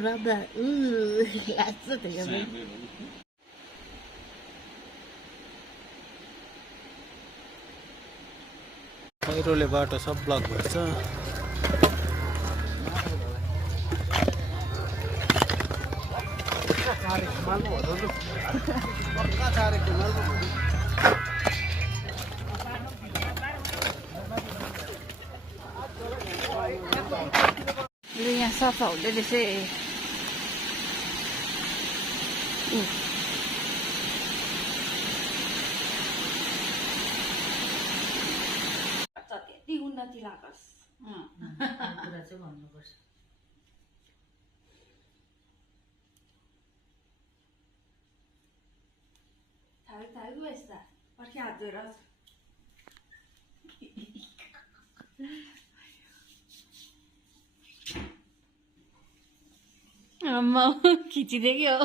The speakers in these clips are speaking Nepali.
brother. That's the thing. पहिरोले बाटो सब ब्लक भएछ यहाँ सफा हुँदै रहेछ त्यति उन्नति लागोस् कुरा चाहिँ भन्नुपर्छ थालु यस्ता पर्खि हात धोएर अम्मा खिचिदियो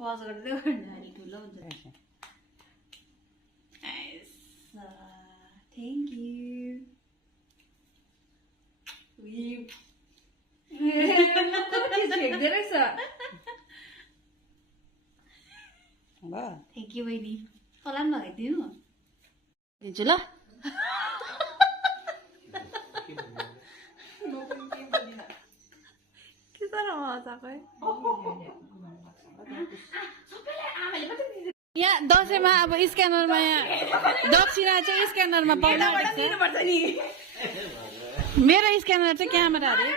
पज गर्दै गर्नु ठुलो हुन्छ थ्याङ्क यू फ्याँक्दै रहेछ थ्याङ्क यू बहिनी तँलाई पनि लगाइदिनु दिन्छु ल यहाँ दसैँमा अब स्क्यानरमा यहाँ दक्षिणा चाहिँ स्क्यानरमा पाउनु मेरो स्क्यानर चाहिँ क्यामेरा अरे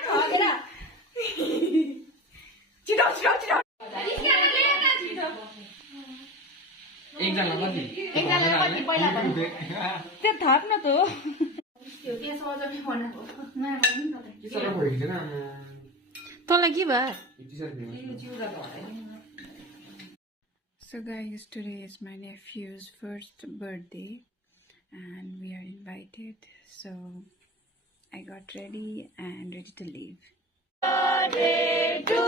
त्यो थप न त तँलाई के भयो So guys, today is my nephew's first birthday and we are invited, so I got ready and ready to leave. Birthday to